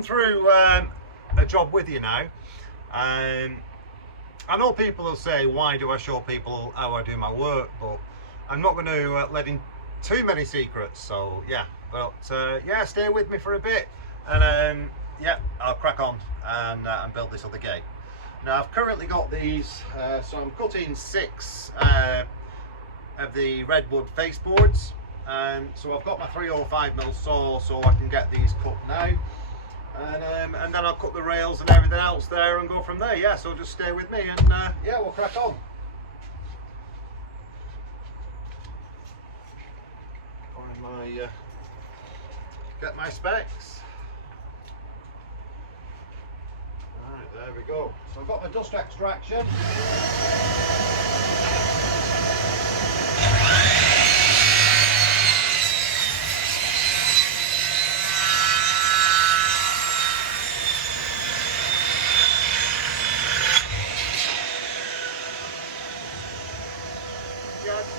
run through a job with you now. I know people will say, why do I show people how I do my work? But I'm not going to let in too many secrets. So yeah, but yeah, stay with me for a bit, and yeah, I'll crack on and build this other gate. Now I've currently got these, so I'm cutting 6 of the redwood face boards. So I've got my 305mm saw, so I can get these cut now, and then I'll cut the rails and everything else there and go from there. Yeah, so just stay with me, and yeah, we'll crack on. Find my get my specs. Right, there we go. So I've got my dust extraction.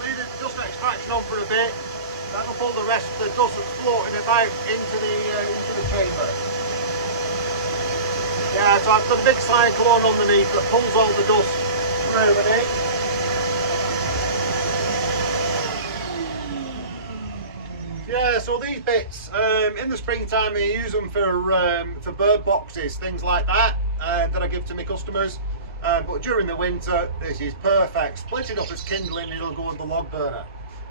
Leave the dust extraction on for a bit. That'll pull the rest of the dust that's floating about into the chamber. Yeah, so I've got a big cyclone underneath that pulls all the dust through and in. Yeah, so these bits, in the springtime I use them for bird boxes, things like that, that I give to my customers. But during the winter, this is perfect. Split it up as kindling, it'll go on the log burner.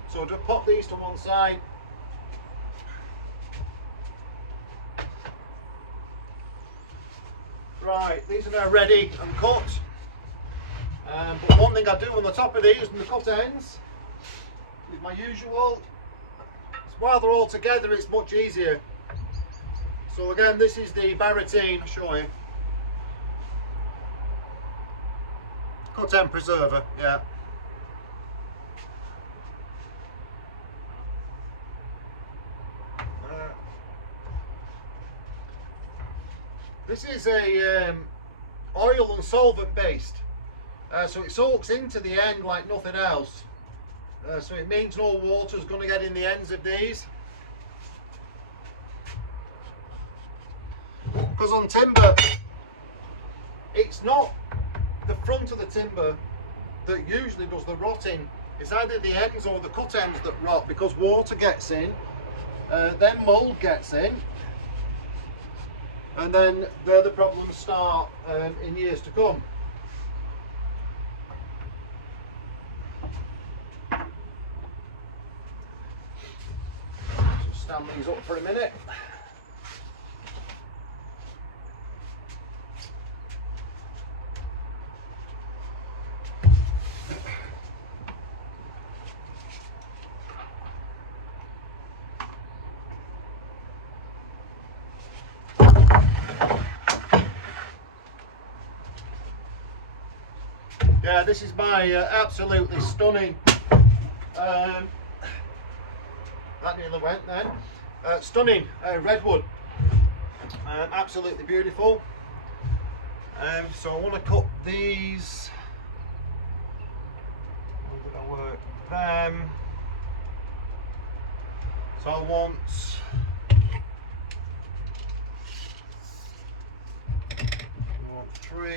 So just pop these to one side. Right, these are now ready and cut. But one thing I do on the top of these, and the cut ends, is my usual. While they're all together, it's much easier. So again, this is the Baratine, I'll show you. Cut end preserver, yeah. This is a oil and solvent based, so it soaks into the end like nothing else. So it means no water is going to get in the ends of these. Because on timber, it's not the front of the timber that usually does the rotting. It's either the ends or the cut ends that rot, because water gets in, then mould gets in, and then the problems start in years to come. Just stand these up for a minute. Yeah, this is my absolutely stunning, that nearly went then, stunning redwood, absolutely beautiful. So I want to cut these, how did I work them? So I want 3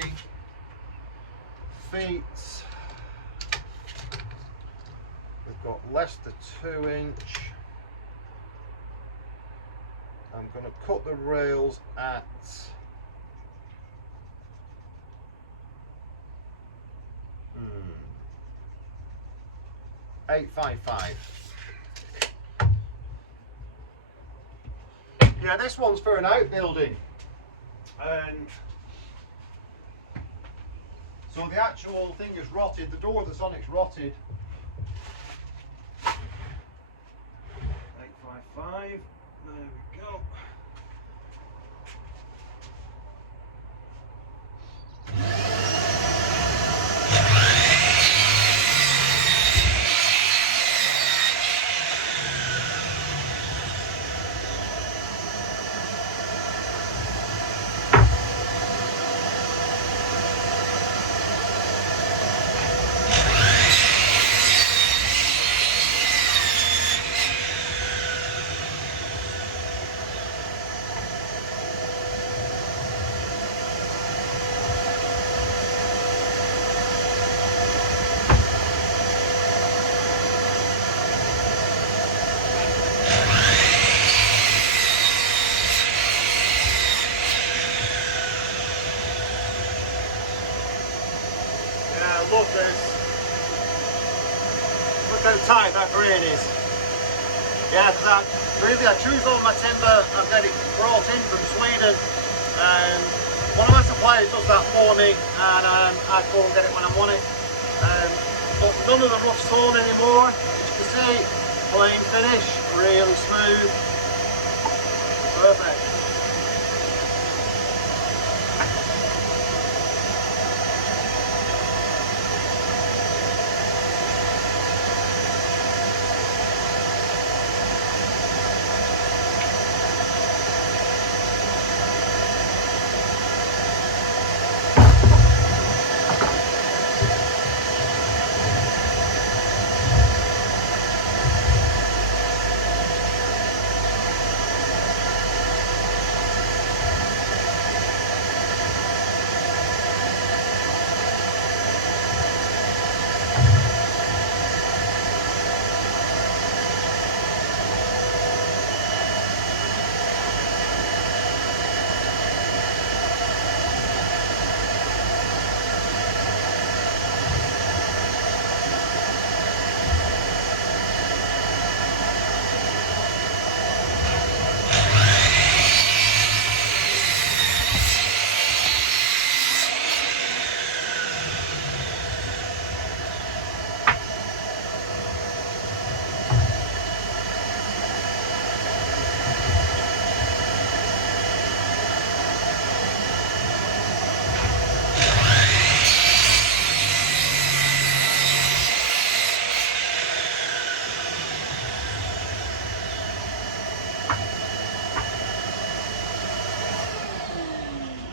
feet. We've got less than 2 inch. I'm going to cut the rails at 855. Yeah, this one's for an outbuilding, and so the actual thing is rotted, the door that's on it's rotted. 855, there we go. tight that grain is. Yeah, because I choose all my timber and get it brought in from Sweden. One of my suppliers does that for me, and I go and get it when I want it. But none of the rough's torn anymore. As you can see, plain finish, really smooth, perfect.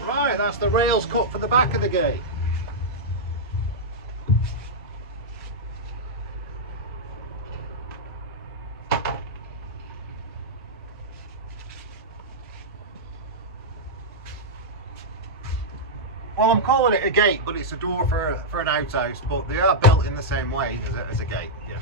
Right, that's the rails cut for the back of the gate. Well, I'm calling it a gate, but it's a door for an outhouse, but they are built in the same way as a gate, yeah.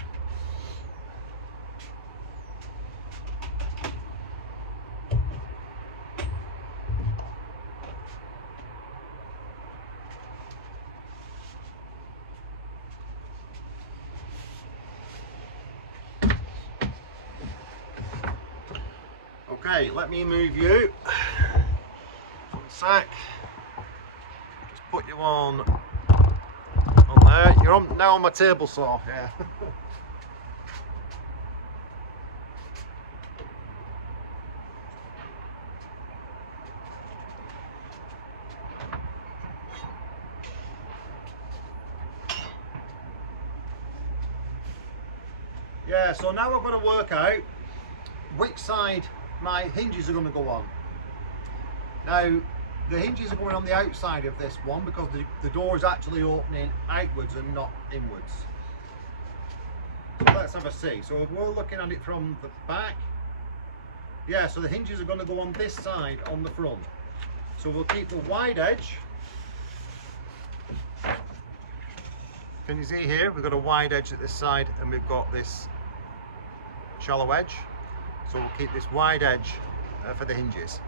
Okay, let me move you. 1 sec. Just put you on there. You're now on my table saw, yeah. Yeah, so now I've got to work out which side my hinges are going to go on. Now, the hinges are going on the outside of this one because the door is actually opening outwards and not inwards. So let's have a see. So if we're looking at it from the back, yeah, so the hinges are going to go on this side on the front. So we'll keep the wide edge. Can you see here? We've got a wide edge at this side and we've got this shallow edge. So we'll keep this wide edge for the hinges.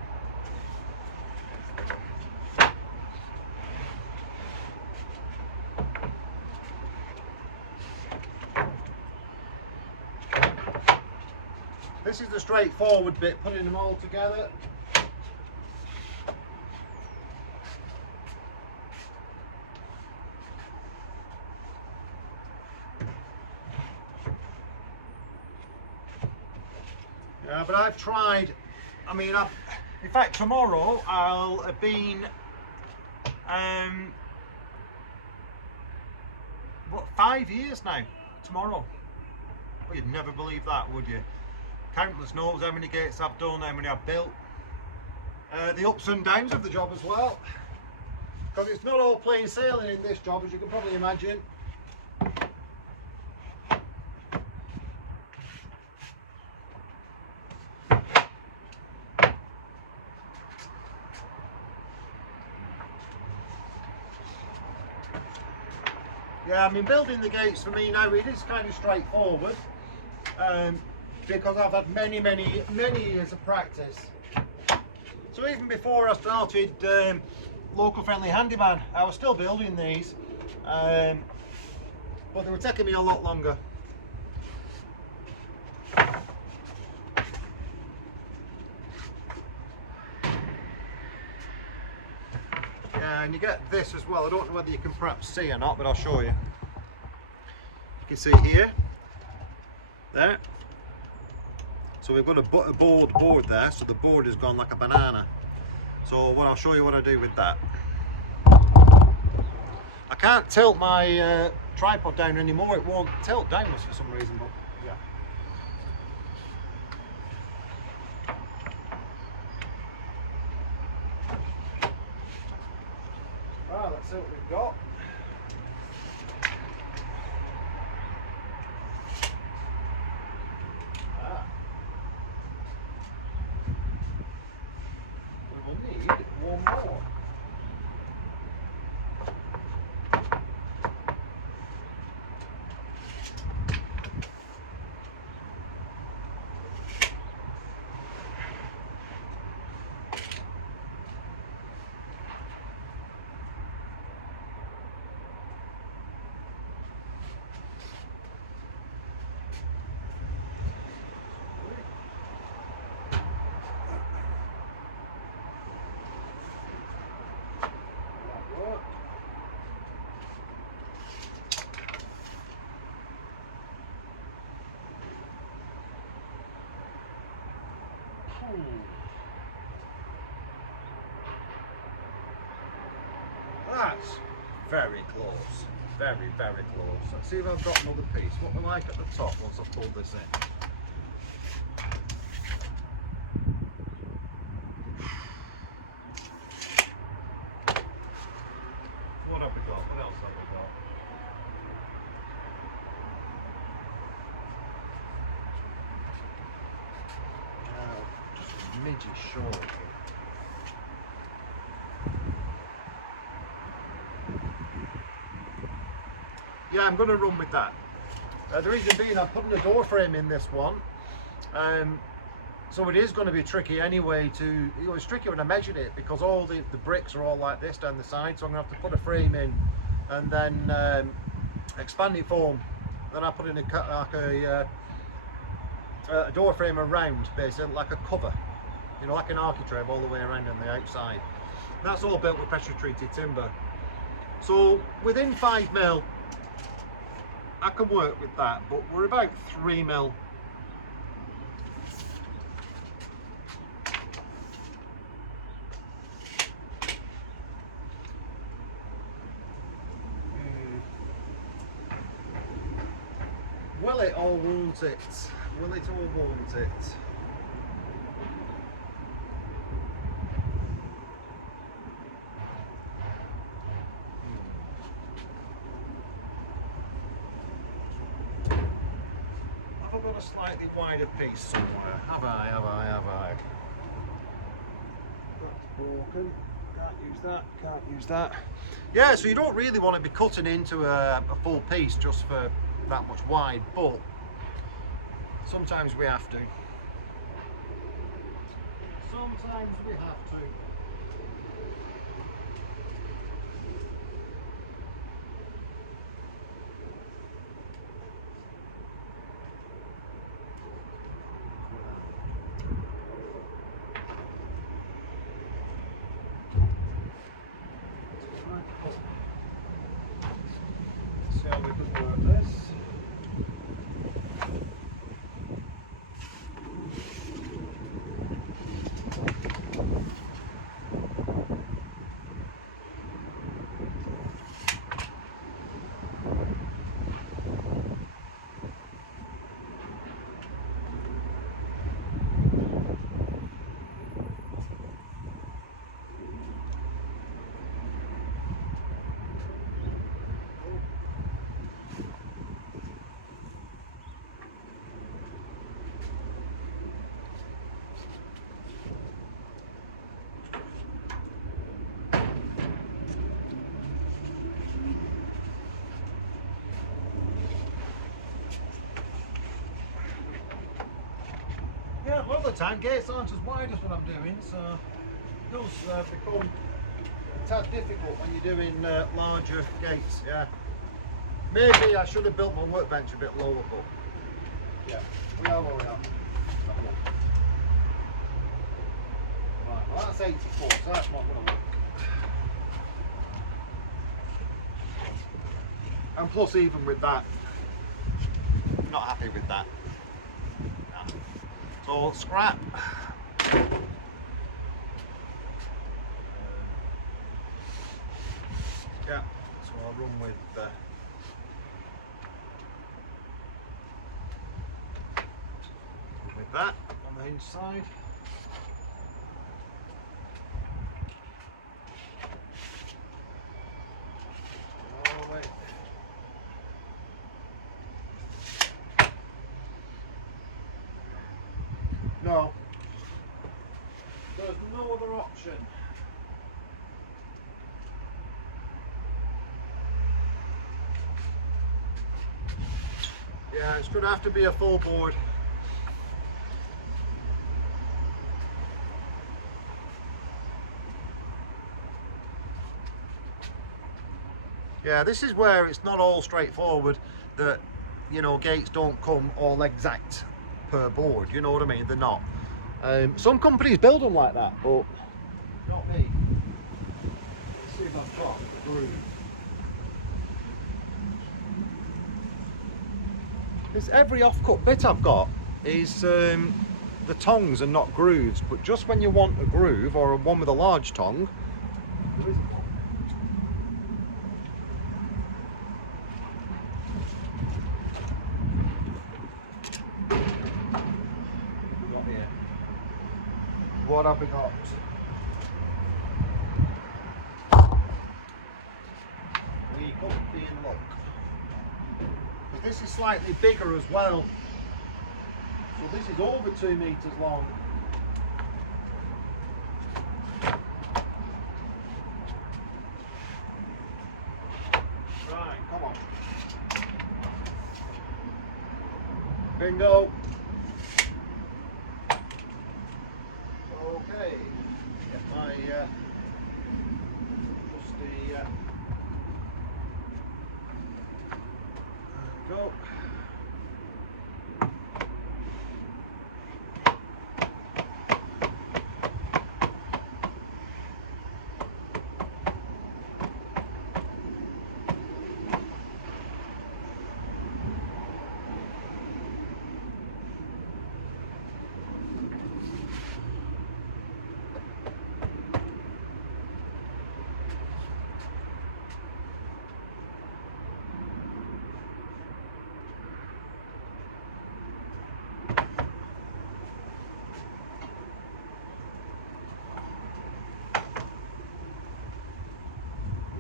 This is the straightforward bit, putting them all together. Yeah, but I've tried, I mean, in fact tomorrow I'll have been, what, 5 years now, tomorrow. Well, you'd never believe that, would you? Countless knows how many gates I've done, how many I've built. The ups and downs of the job as well. Because it's not all plain sailing in this job, as you can probably imagine. Yeah, I mean, building the gates for me now, it is kind of straightforward. Because I've had many years of practice. So even before I started Local Friendly Handyman, I was still building these, but they were taking me a lot longer. Yeah, and you get this as well. I don't know whether you can perhaps see or not, but I'll show you. You can see here, there. So we've got a board there, so the board has gone like a banana. So I'll show you what I do with that. I can't tilt my tripod down anymore. It won't tilt downwards for some reason, but yeah. Right, let's see what we've got. We will need one more. That's very close. Very, very close. Let's see if I've got another piece. What we like at the top once I've pulled this in. What have we got? What else have we got? Just a midgy short. Yeah, I'm going to run with that. The reason being, I'm putting a door frame in this one, so it is going to be tricky anyway. It's tricky when I measured it because all the bricks are all like this down the side, so I'm going to have to put a frame in and then expanding foam. Then I put in a door frame around, basically like a cover, you know, like an architrave all the way around on the outside. That's all built with pressure treated timber. So within 5mm. I can work with that, but we're about 3mm. Will it or won't it? Will it or won't it? I've got a slightly wider piece somewhere. Have I? That's broken. Can't use that, can't use that. Yeah, so you don't really want to be cutting into a full piece just for that much wide, but sometimes we have to. Sometimes we have to. See how we could work this. Yeah, a lot of the time gates aren't as wide as what I'm doing, so it does become a tad difficult when you're doing larger gates. Yeah, maybe I should have built my workbench a bit lower, but yeah, we are where we are. Right, well that's 84, so that's not going to work. And plus, even with that, not happy with that. No. So scrap. Yeah, so I'll run with that on the inside. No, there's no other option. Yeah, it's going to have to be a full board. Yeah, this is where it's not all straightforward that, you know, gates don't come all exact per board, you know what I mean? They're not. Some companies build them like that, but not me. Let's see if I've got the groove. Every off-cut bit I've got is the tongs are not grooves, but just when you want a groove or one with a large tongue, there isn't one. Not here. What have we got? We got the lock. But this is slightly bigger as well. So this is over 2 meters long. Right, come on. Bingo. Okay. Get my trusty. There we go.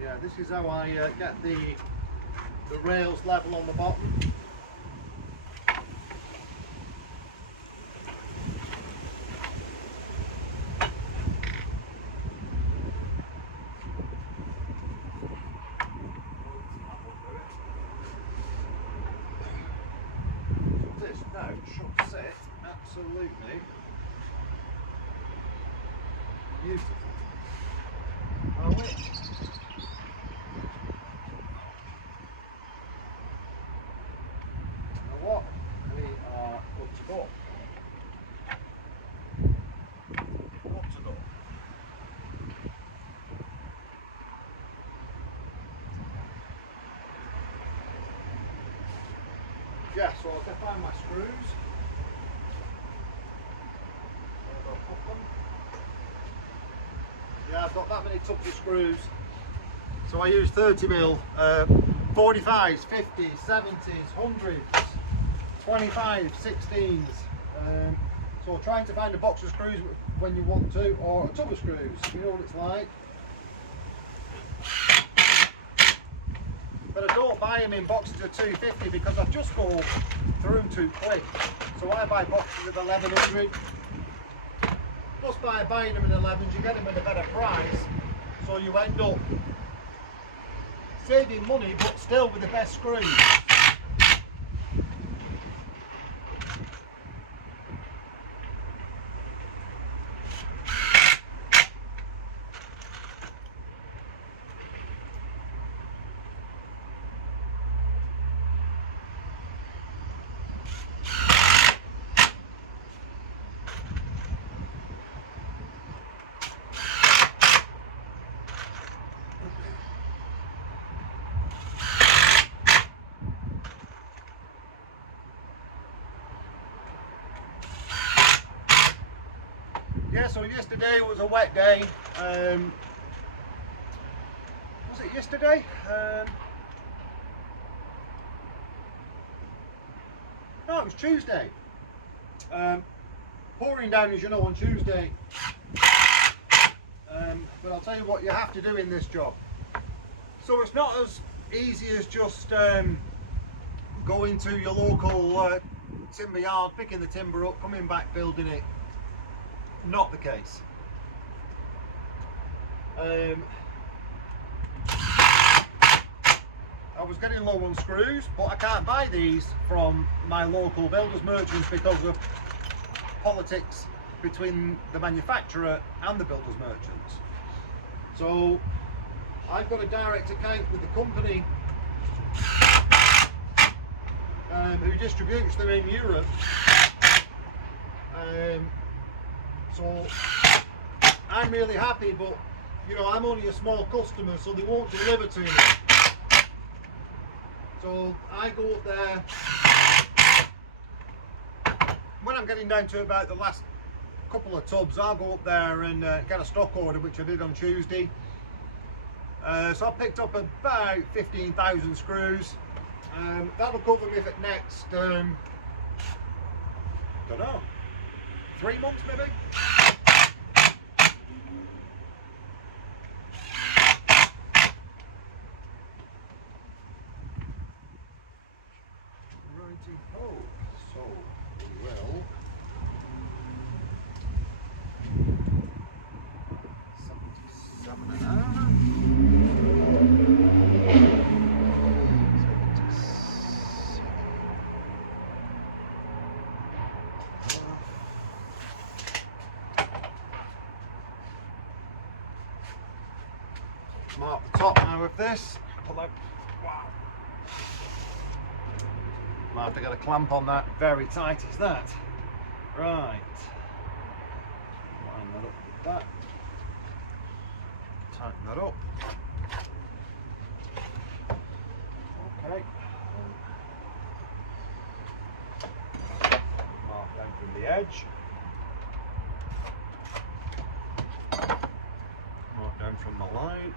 Yeah, this is how I get the rails level on the bottom. This now should sit absolutely beautiful. Are we? What? We are good to go. Good to go. Yeah, so I can find my screws. Yeah, I've got that many tubs of screws. So I use 30mm, 45s, 50s, 70s, 100s, 25s, 16s. So trying to find a box of screws when you want to, or a tub of screws, you know what it's like. But I don't buy them in boxes of 250 because I just go through them too quick. So I buy boxes of 1100. Plus by buying them in 11s you get them at a better price. So you end up saving money but still with the best screws. Yeah, so yesterday was a wet day. Was it yesterday? No, it was Tuesday. Pouring down, as you know, on Tuesday. But I'll tell you what you have to do in this job. So it's not as easy as just going to your local timber yard, picking the timber up, coming back, building it. Not the case. I was getting low on screws, but I can't buy these from my local builders merchants because of politics between the manufacturer and the builders merchants. So I've got a direct account with the company who distributes them in Europe. So I'm really happy, but you know, I'm only a small customer, so they won't deliver to me. So I go up there when I'm getting down to about the last couple of tubs. I'll go up there and get a stock order, which I did on Tuesday. So I picked up about 15,000 screws. That'll cover me for next, don't know, 3 months maybe. Righty-ho, so we will 77 an hour. 77. Mark the top now with this. Pull out. Wow. Might have to get a clamp on that. Very tight is that. Right. Line that up with that. Tighten that up. Okay. Mark down from the edge. Mark down from the line.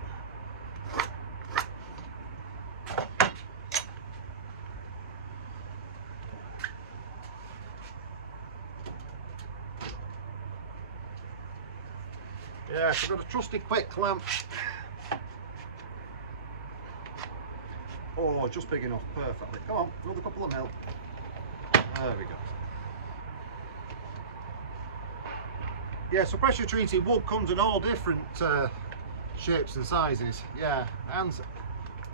Yeah, so I've got a trusty quick clamp. Oh, just big enough, perfectly. Come on, another couple of mil. There we go. Yeah, so pressure treated wood comes in all different shapes and sizes. Yeah, and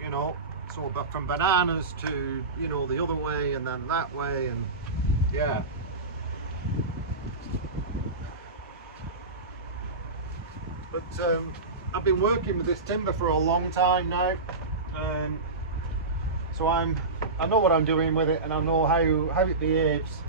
you know, so from bananas to, you know, the other way and then that way, and yeah. But I've been working with this timber for a long time now, so I know what I'm doing with it, and I know how it behaves.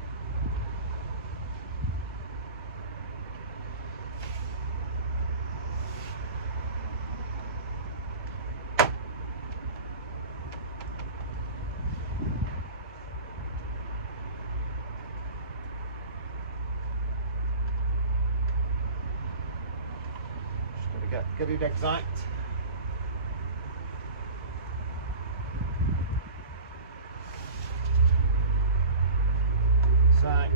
Just gotta get it exact. Exact.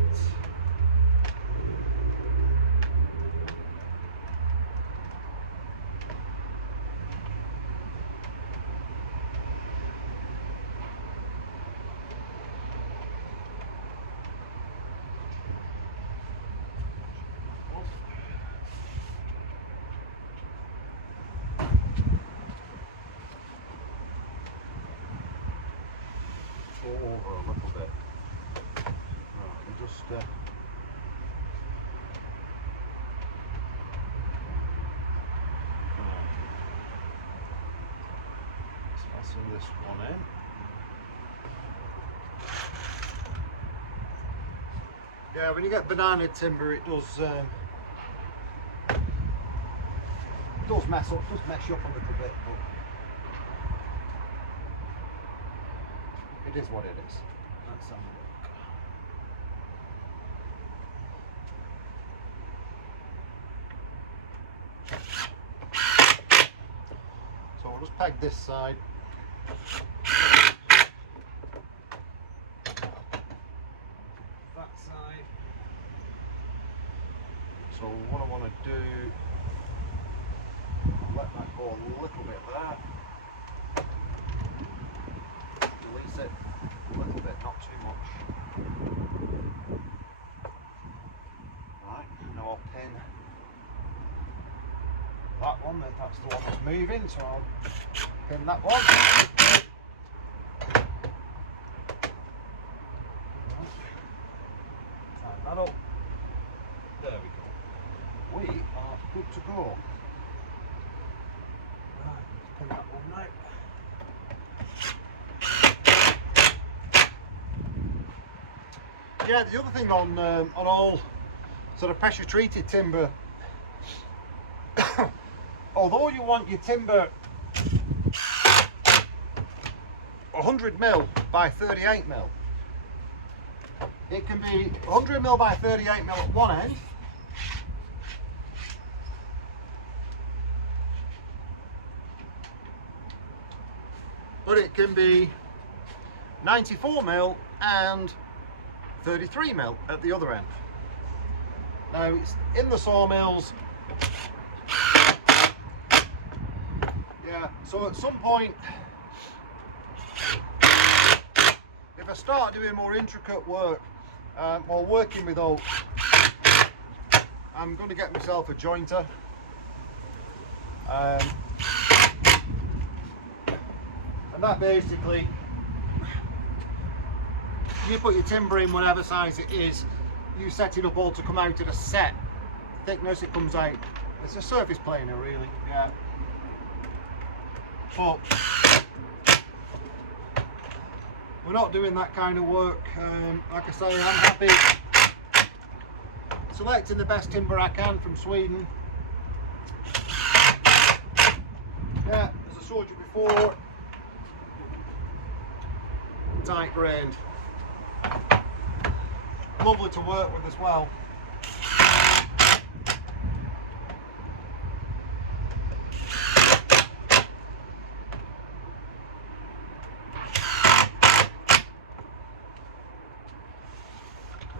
Over a little bit. Right, we just let's fasten this one in. Yeah, when you get banana timber, it does mess up, does mess you up a little bit, but it is what it is. Let's have a look. peg this side. That side. So what I want to do, let that go a little bit there. Release it a little bit, not too much. Right, now I'll pin that one, that's the one that's moving, so I'll pin that one. Tighten that up. There we go. We are good to go. Right, let's pin that one now. Yeah, the other thing on all sort of pressure treated timber, although you want your timber 100mm by 38mm, it can be 100mm by 38mm at one end, but it can be 94mm and 33mm at the other end. Now, it's in the sawmills. Yeah, so at some point, if I start doing more intricate work, or working with oak, I'm going to get myself a jointer. And that basically, you put your timber in whatever size it is, you set it up all to come out at a set thickness. It comes out, it's a surface planer really, yeah. But we're not doing that kind of work. Like I say, I'm happy selecting the best timber I can from Sweden. Yeah, as I showed you before, tight grained. Lovely to work with as well.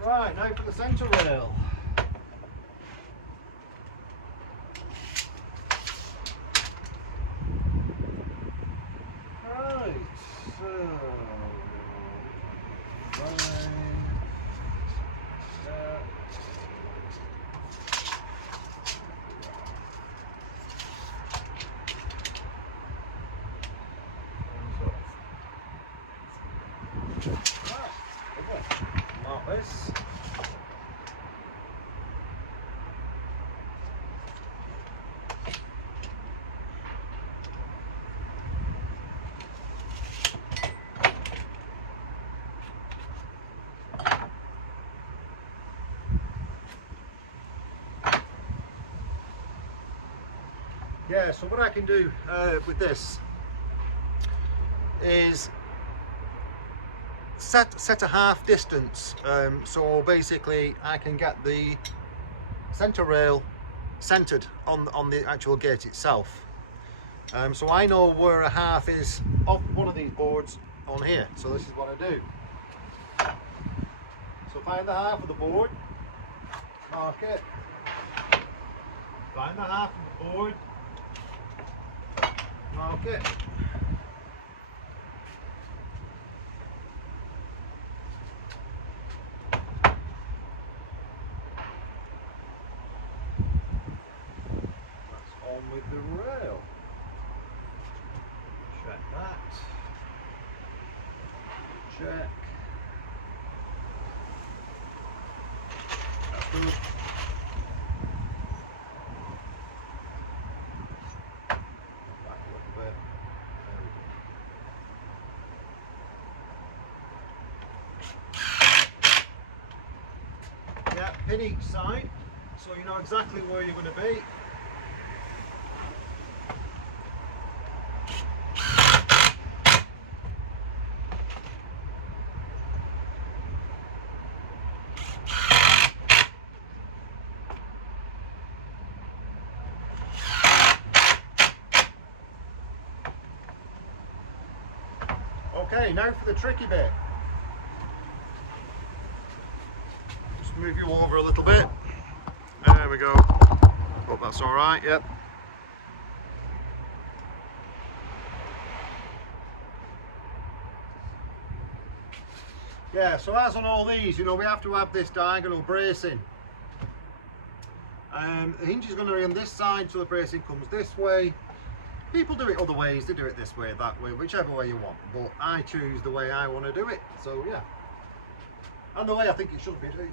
Right, now for the centre rail. Right, so mark this. Yeah, so what I can do with this is set a half distance, so basically I can get the centre rail centred on the actual gate itself. So I know where a half is of one of these boards on here, so this is what I do. So find the half of the board, mark it, find the half of the board, mark it. That's on with the rail. Check that. Check. That's good. Back a little bit. There we go. Yeah, pin each side, so you know exactly where you're going to be. Okay, now for the tricky bit. Just move you over a little bit. There we go. Hope that's all right. Yep. Yeah, so as on all these, you know, we have to have this diagonal bracing. The hinge is going to be on this side, so the bracing comes this way. People do it other ways, they do it this way, that way, whichever way you want, but I choose the way I want to do it, so yeah. And the way I think it should be done.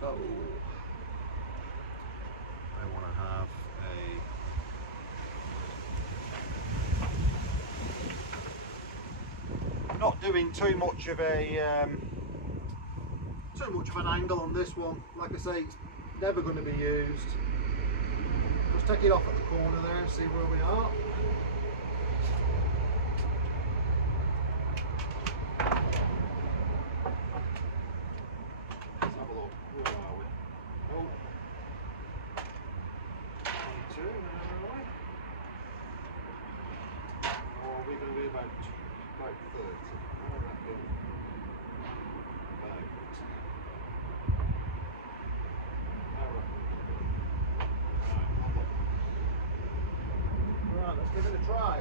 So I want to have not doing too much of an angle on this one. Like I say, it's never going to be used. Just take it off at the corner there and see where we are. Let's have a look. Where are we? Oh. 22, where are we? Or are we going to be about 30? I reckon. Right, let's give it a try.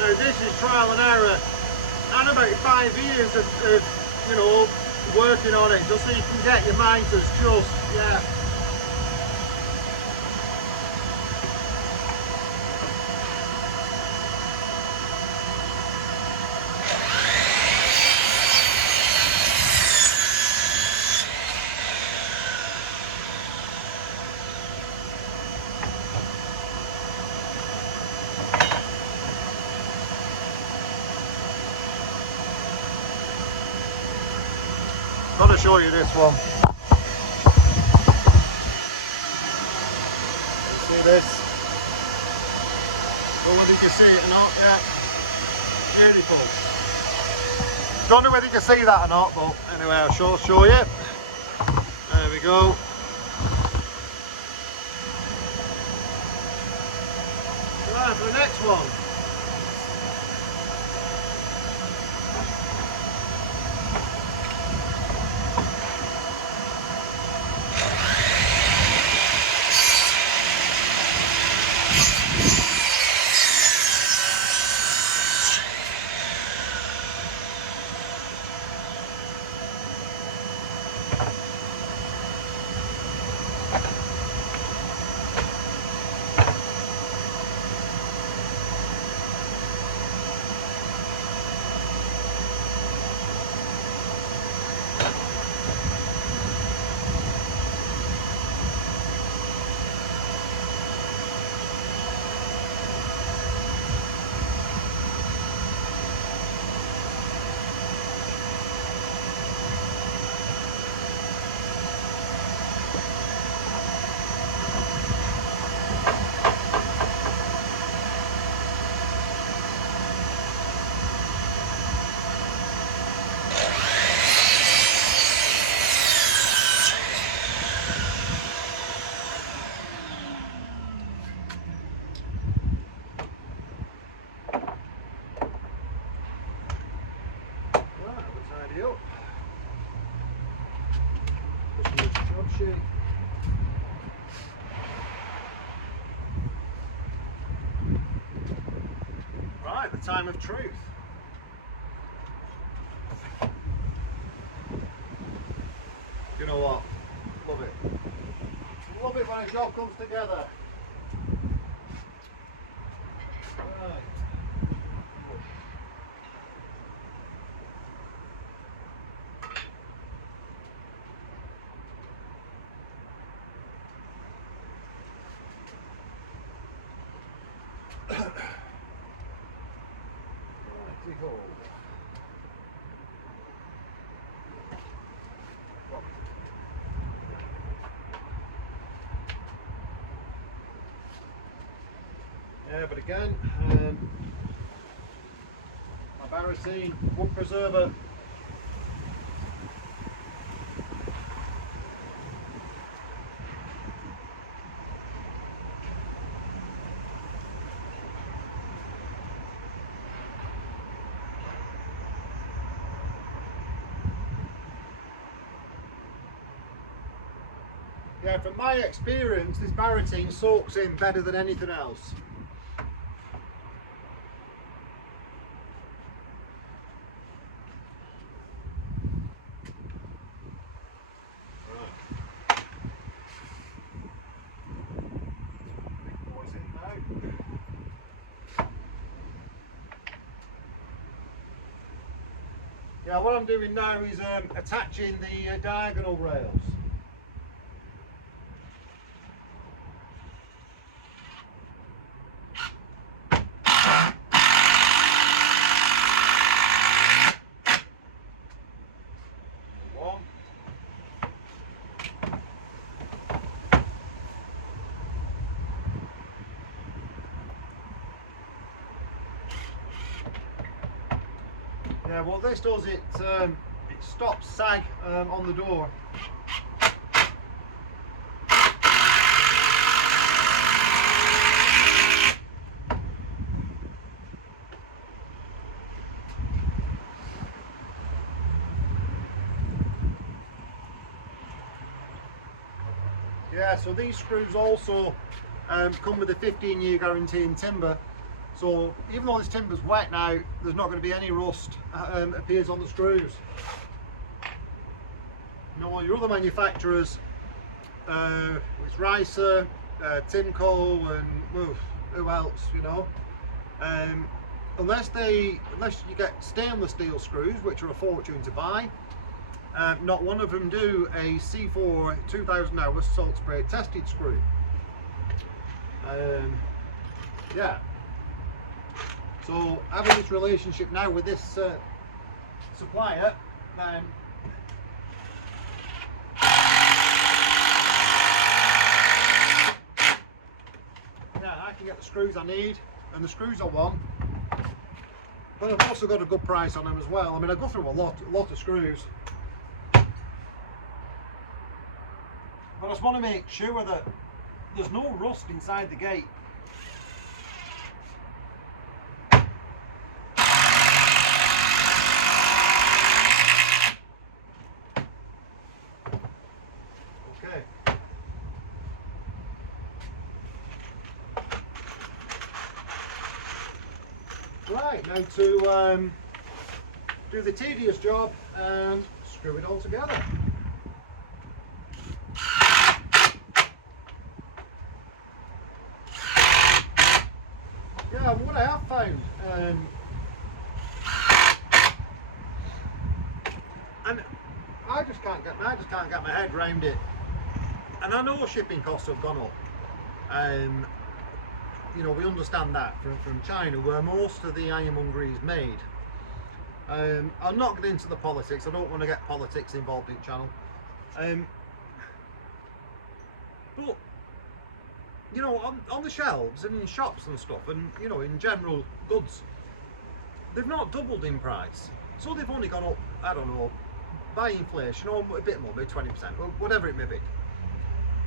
Now this is trial and error, and about 5 years of you know, working on it, just so you can get your miters just, yeah. Gotta show you this one. See this? Don't know whether you can see it or not, yeah. Beautiful. Don't know whether you can see that or not, but anyway, I'll show you. There we go. Right, for the next one. Up. Job sheet. Right, the time of truth. know what? Love it. Love it when a job comes together. Right. Righty-ho. Yeah, but again, my Barotene wood preserver. Yeah, from my experience, this Barotene soaks in better than anything else. Yeah, what I'm doing now is attaching the diagonal rails. One. Yeah, what this does, it stops sag on the door. Yeah, so these screws also come with a 15-year guarantee in timber. So even though this timber's wet now, there's not going to be any rust appears on the screws. You know, your other manufacturers, it's Ricer, Timco, and who else? You know, unless you get stainless steel screws, which are a fortune to buy. Not one of them do a C4 2000 hour salt spray tested screw. Yeah. So having this relationship now with this supplier, then yeah, I can get the screws I need and the screws I want. But I've also got a good price on them as well. I mean, I go through a lot of screws. But I just want to make sure that there's no rust inside the gate. Okay. Right, now to do the tedious job and screw it all together. Yeah, what I have found, and I just can't get my head around it. And I know shipping costs have gone up. You know, we understand that from China, where most of the ironmongery is made. I'm not getting into the politics. I don't want to get politics involved in the channel. But you know, on the shelves and in shops and stuff, and you know, in general goods, they've not doubled in price. So they've only gone up, I don't know, by inflation, or a bit more, maybe 20%, or whatever it may be.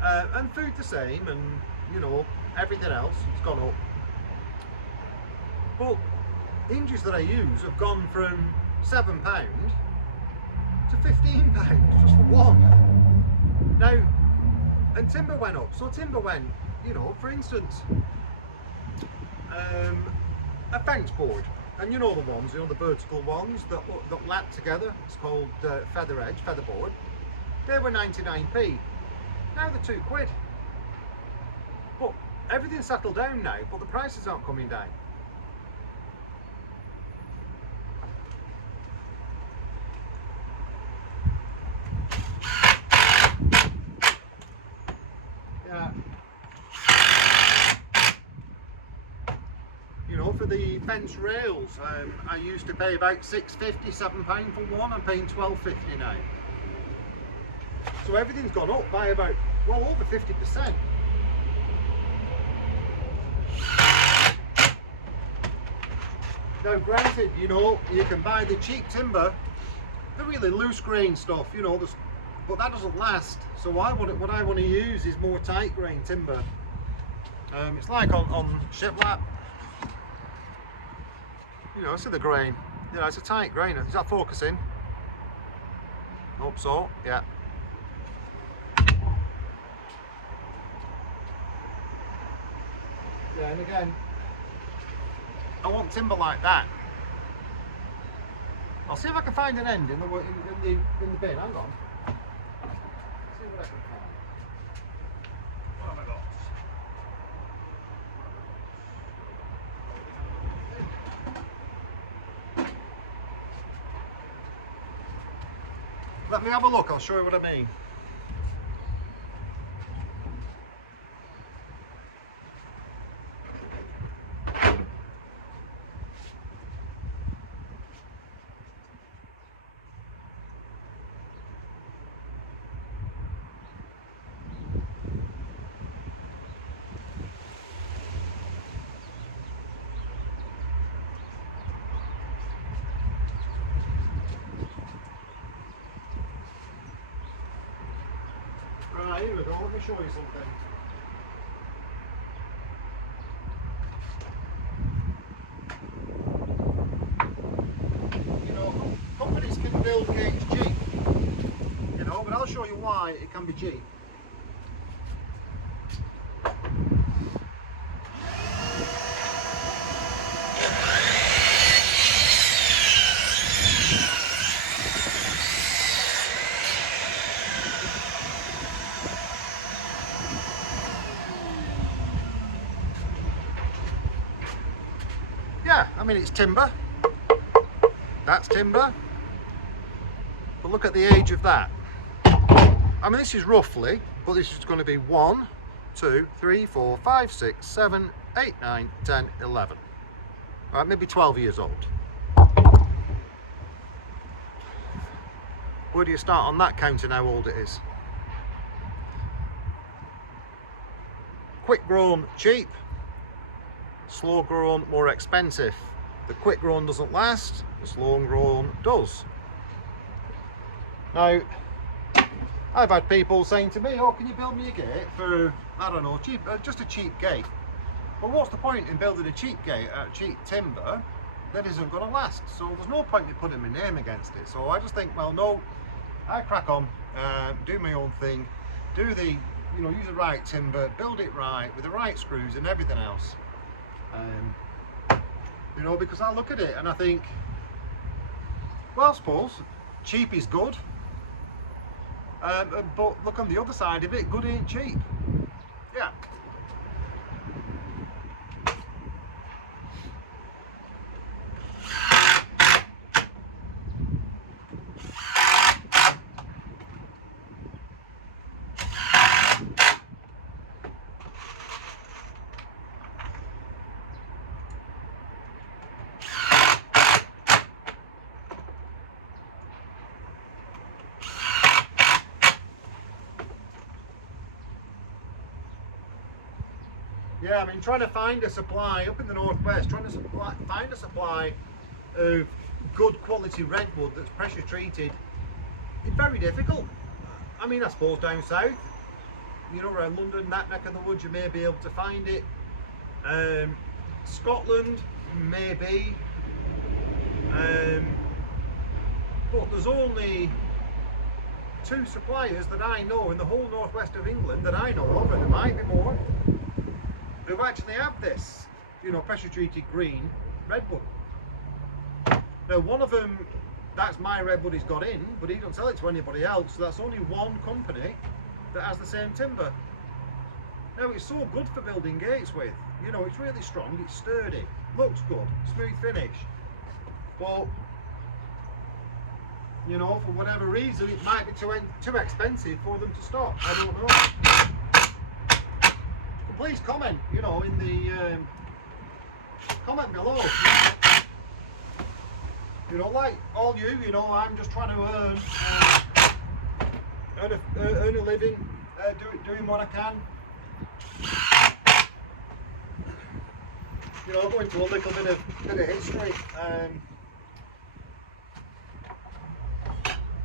And food the same, and you know, everything else has gone up. But hinges that I use have gone from £7 to £15 just for one. Now, and timber went up, so timber went, you know, for instance, a fence board, and you know the ones, you know, the vertical ones that lap together, it's called feather board. They were 99p. Now they're £2. But everything's settled down now, but the prices aren't coming down. Yeah. You know, for the fence rails, I used to pay about £6.50, £7 for one. I'm paying £12.50 now. So everything's gone up by about, well, over 50%. Now granted, you know, you can buy the cheap timber, the really loose grain stuff, you know, but that doesn't last. So what I want to use is more tight grain timber. It's like on shiplap, you know, see the grain, you know, it's a tight grain. Is that focusing? Hope so, yeah. Yeah, and again, I want timber like that. I'll see if I can find an end in the bin. Hang on. See what I can find. What have I got? Let me have a look. I'll show you what I mean. Right, here we go, let me show you something. You know, companies can build gates cheap, you know, but I'll show you why it can be cheap. Yeah, I mean, it's timber. That's timber. But look at the age of that. I mean, this is roughly, but this is going to be 1, 2, 3, 4, 5, 6, 7, 8, 9, 10, 11. All right, maybe 12 years old. Where do you start on that, counting how old it is? Quick grown, cheap. Slow grown, more expensive. The quick grown doesn't last, the slow grown does. Now, I've had people saying to me, oh, can you build me a gate for, I don't know, cheap, just a cheap gate? Well, what's the point in building a cheap gate out of cheap timber that isn't going to last? So there's no point in putting my name against it. So I just think, well, no, I crack on, do my own thing, do the, you know, use the right timber, build it right with the right screws and everything else. You know, because I look at it and I think, well, I suppose cheap is good, but look on the other side of it, good ain't cheap. Yeah. Yeah, I mean, trying to find a supply up in the northwest, find a supply of good quality redwood that's pressure treated, it's very difficult. I mean, I suppose down south, you know, around London, that neck of the woods, you may be able to find it. Scotland, maybe. But there's only 2 suppliers that I know in the whole northwest of England that I know of, and there might be more, who actually have this, you know, pressure treated green redwood. Now, one of them that's my redwood he's got in, but he don't sell it to anybody else. So that's only one company that has the same timber. Now it's so good for building gates with. You know, it's really strong, it's sturdy, looks good, smooth finish. But you know, for whatever reason, it might be too expensive for them to stock. I don't know. But please comment, you know, in the comment below. You know, like all you know, I'm just trying to earn a living, doing what I can. You know, go into a little bit of history.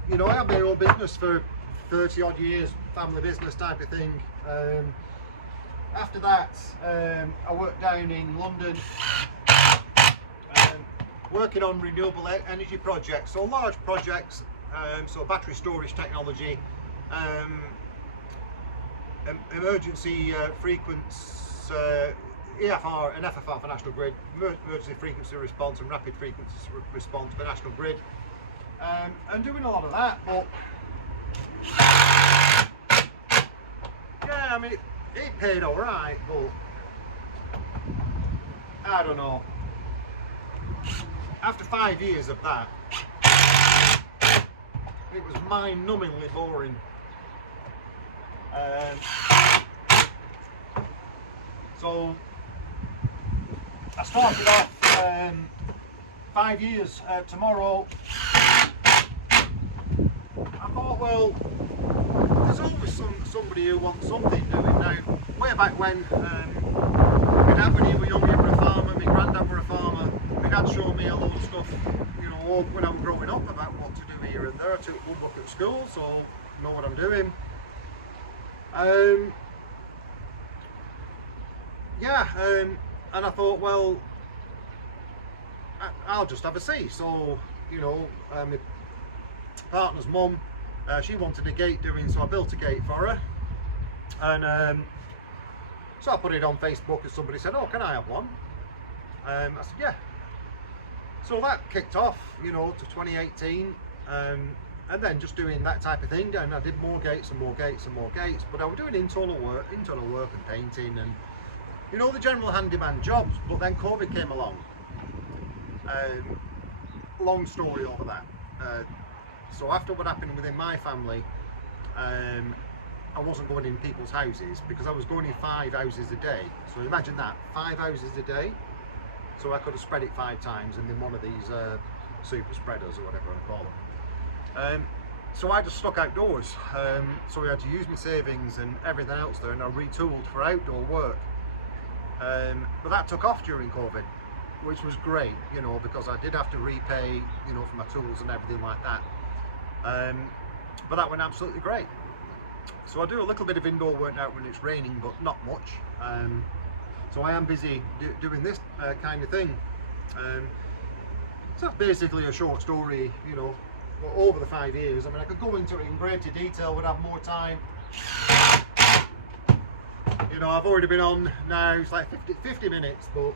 You know, I had my own business for 30 odd years, family business type of thing. After that, I worked down in London, working on renewable energy projects, so large projects, so battery storage technology, emergency frequency, EFR and FFR for National Grid, emergency frequency response and rapid frequency response for National Grid. And doing a lot of that, but yeah, I mean, it paid all right, but I don't know. After 5 years of that, it was mind-numbingly boring. So I started off 5 years tomorrow. I thought, well, there's always somebody who wants something doing. Now, way back when, my dad, when he was young, he was a farmer, my granddad was a farmer. My dad showed me a lot of stuff, you know, when I was growing up about what to do here and there. I took one book at school, so I know what I'm doing. And I thought, well, I'll just have a see. So, you know, my partner's mum, she wanted a gate doing, so I built a gate for her. And so I put it on Facebook and somebody said, oh, can I have one? I said, yeah. So that kicked off, you know, to 2018. And then just doing that type of thing. And I did more gates and more gates and more gates. But I was doing internal work and painting and, you know, the general handyman jobs. But then COVID came along. Long story over that. So after what happened within my family, I wasn't going in people's houses because I was going in 5 houses a day. So imagine that, 5 houses a day. So I could have spread it 5 times and then one of these super spreaders or whatever I call them. So I just stuck outdoors. So I had to use my savings and everything else there, and I retooled for outdoor work. But that took off during COVID, which was great, you know, because I did have to repay, you know, for my tools and everything like that. But that went absolutely great. So I do a little bit of indoor work now when it's raining, but not much. So I am busy doing this kind of thing. So that's basically a short story, you know, over the 5 years. I mean, I could go into it in greater detail, would have more time. You know, I've already been on now, it's like 50 minutes, but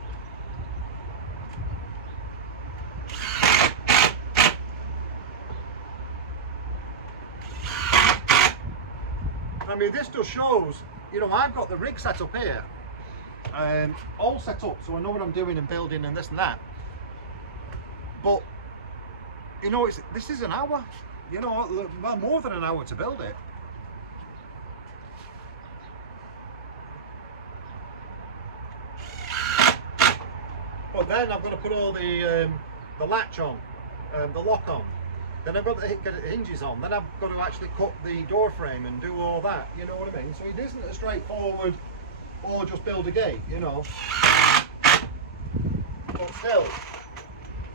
I mean, this just shows, you know, I've got the rig set up here, all set up, so I know what I'm doing and building and this and that. But, you know, this is an hour, you know, well, more than an hour to build it. But then I've got to put all the latch on, the lock on. Then I've got to get the hinges on. Then I've got to actually cut the door frame and do all that. You know what I mean? So it isn't a straightforward, or just build a gate, you know. But still,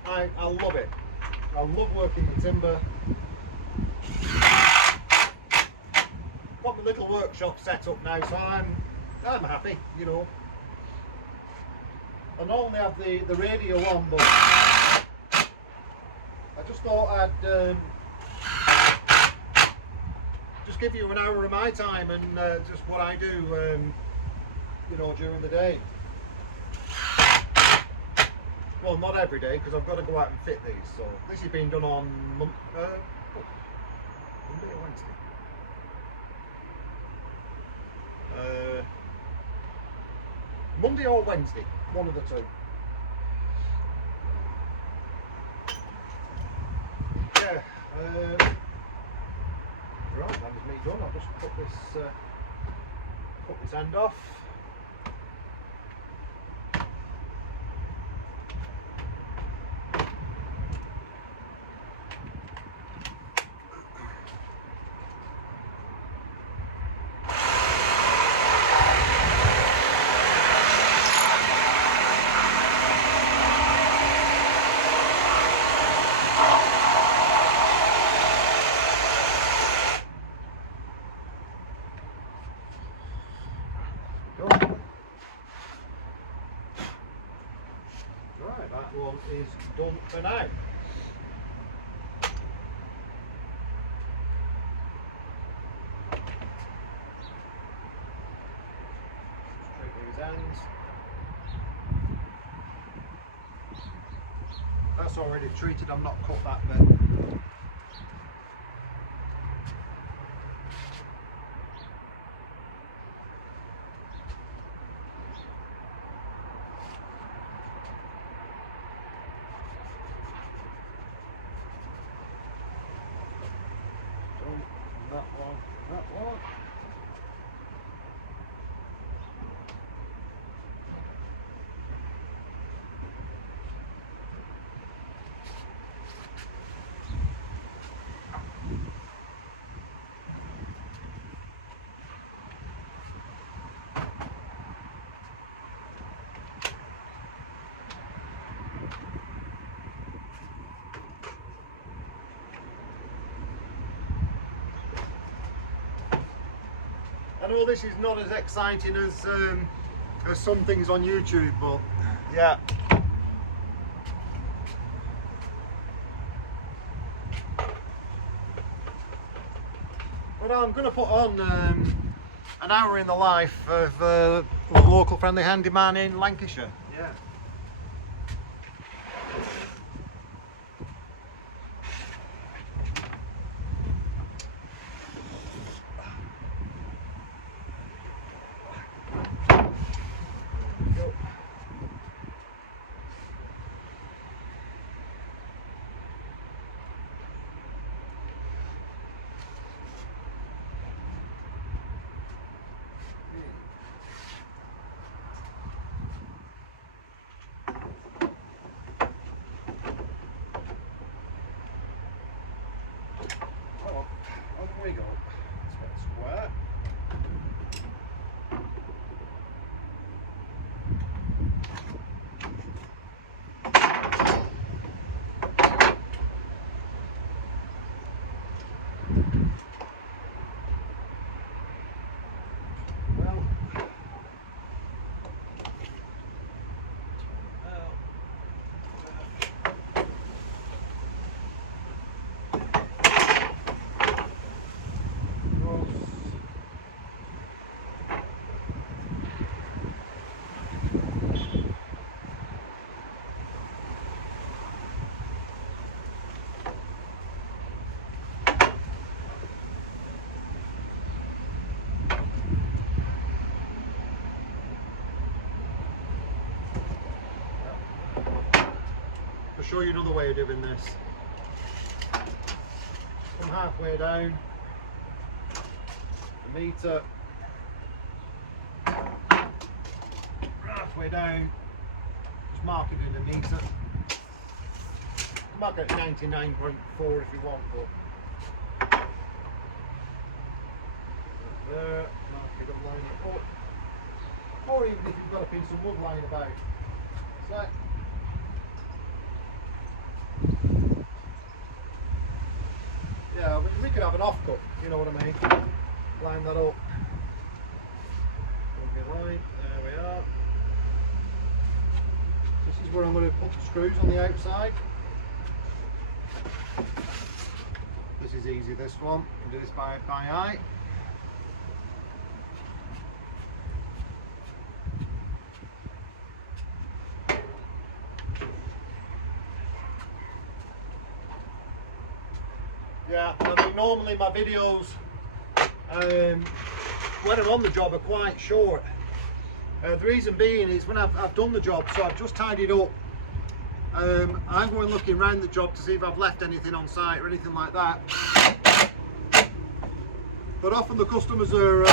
I love it. I love working with timber. Got my little workshop set up now, so I'm happy, you know. I normally have the radio on, but I just thought I'd just give you an hour of my time and just what I do, you know, during the day. well, not every day because I've got to go out and fit these. So this is being done on Monday or Wednesday. Monday or Wednesday, one of the two. Yeah. Right, that was me done. I'll just cut this end off. Right, that one is done for now. Straight these ends. That's already treated, I've not cut that bit. That one, that one. I know this is not as exciting as some things on YouTube, but yeah. But I'm going to put on an hour in the life of a local friendly handyman in Lancashire. Yeah. On we go. Let's get square. I'll show you another way of doing this. Come halfway down, the meter, halfway down, just mark it in the meter. Mark it at 99.4 if you want, but there, mark it up, line it up. Or even if you've got a piece of wood lying about. So, yeah, we could have an offcut, you know what I mean? Line that up. Okay, line, there we are. This is where I'm going to put the screws on the outside. This is easy, this one. You can do this by eye. Yeah, I mean, normally my videos, when I'm on the job, are quite short. The reason being is when I've done the job, so I've just tidied up, I'm going looking around the job to see if I've left anything on site or anything like that. But often the customers are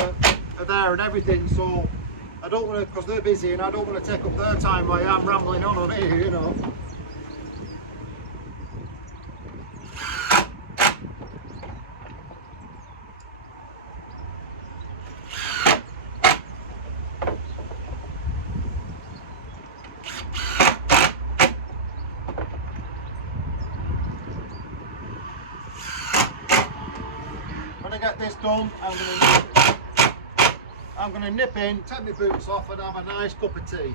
there and everything, so I don't want to, because they're busy and I don't want to take up their time while I'm rambling on here, you know. When I get this done, I'm going to nip in, take my boots off and have a nice cup of tea.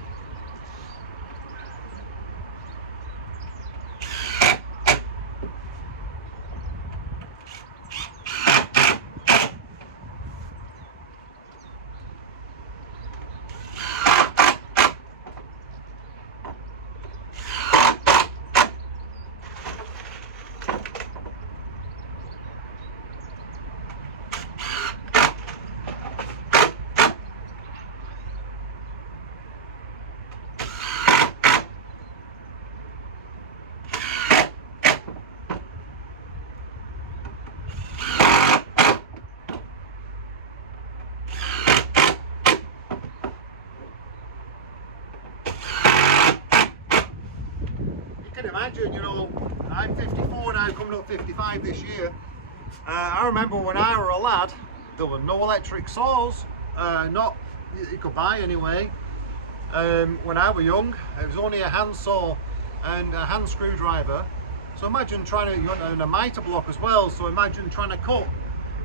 Imagine, you know, I'm 54 now, coming up 55 this year. I remember when I was a lad, there were no electric saws, not you could buy anyway. When I was young, it was only a hand saw and a hand screwdriver. So imagine trying to, and a mitre block as well. So imagine trying to cut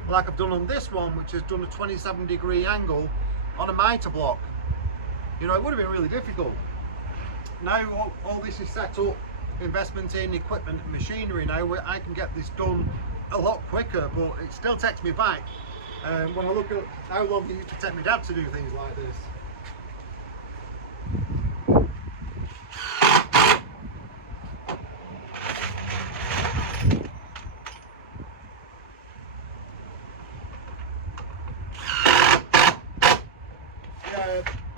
like I've done on this one, which has done a 27-degree angle on a mitre block. You know, it would have been really difficult. Now all this is set up. Investment in equipment and machinery now, where I can get this done a lot quicker, but it still takes me back when I look at how long it used to take my dad to do things like this.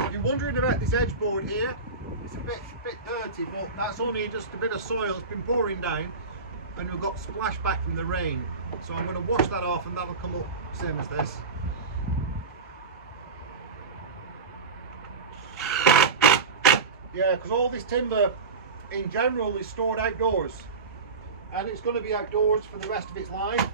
If you're wondering about this edge board here, it's a bit dirty, but that's only just a bit of soil. It's been pouring down and we've got splashback from the rain, so I'm going to wash that off and that'll come up same as this. Yeah, because all this timber in general is stored outdoors and it's going to be outdoors for the rest of its life.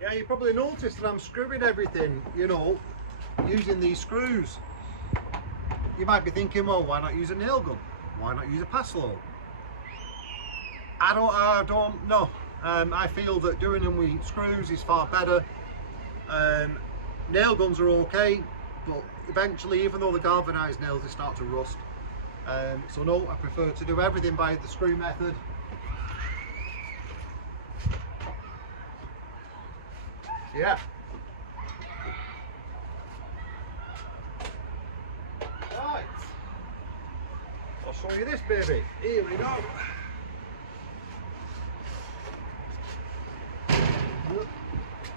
Yeah, you probably noticed that I'm screwing everything, you know, using these screws. You might be thinking, well, why not use a nail gun? Why not use a Paslode? I don't know. I feel that doing them with screws is far better. Nail guns are okay, but eventually, even though they're galvanized nails, they start to rust. So no, I prefer to do everything by the screw method. Yeah. Right. I'll show you this baby. Here we go.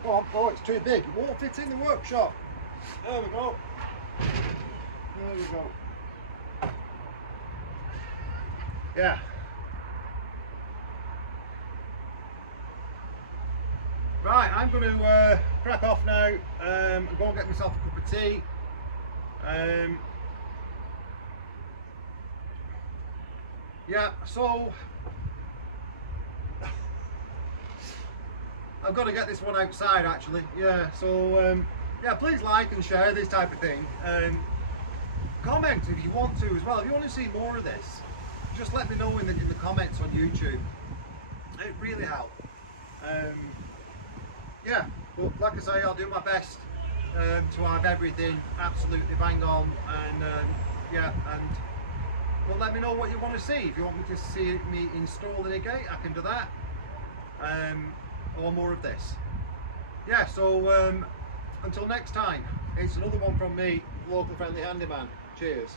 Oh, it's too big. It won't fit in the workshop. There we go. There we go. Yeah. Right, I'm going to crack off now and go and get myself a cup of tea. Yeah, so I've got to get this one outside actually. Yeah, so yeah, please like and share this type of thing. Comment if you want to as well. If you want to see more of this, just let me know in the comments on YouTube. It really helps. Yeah, but like I say, I'll do my best to have everything absolutely bang on, and yeah, and but let me know what you want to see. If you want me to see me install it again, I can do that. or more of this. Yeah, so until next time, it's another one from me, local friendly handyman. Cheers.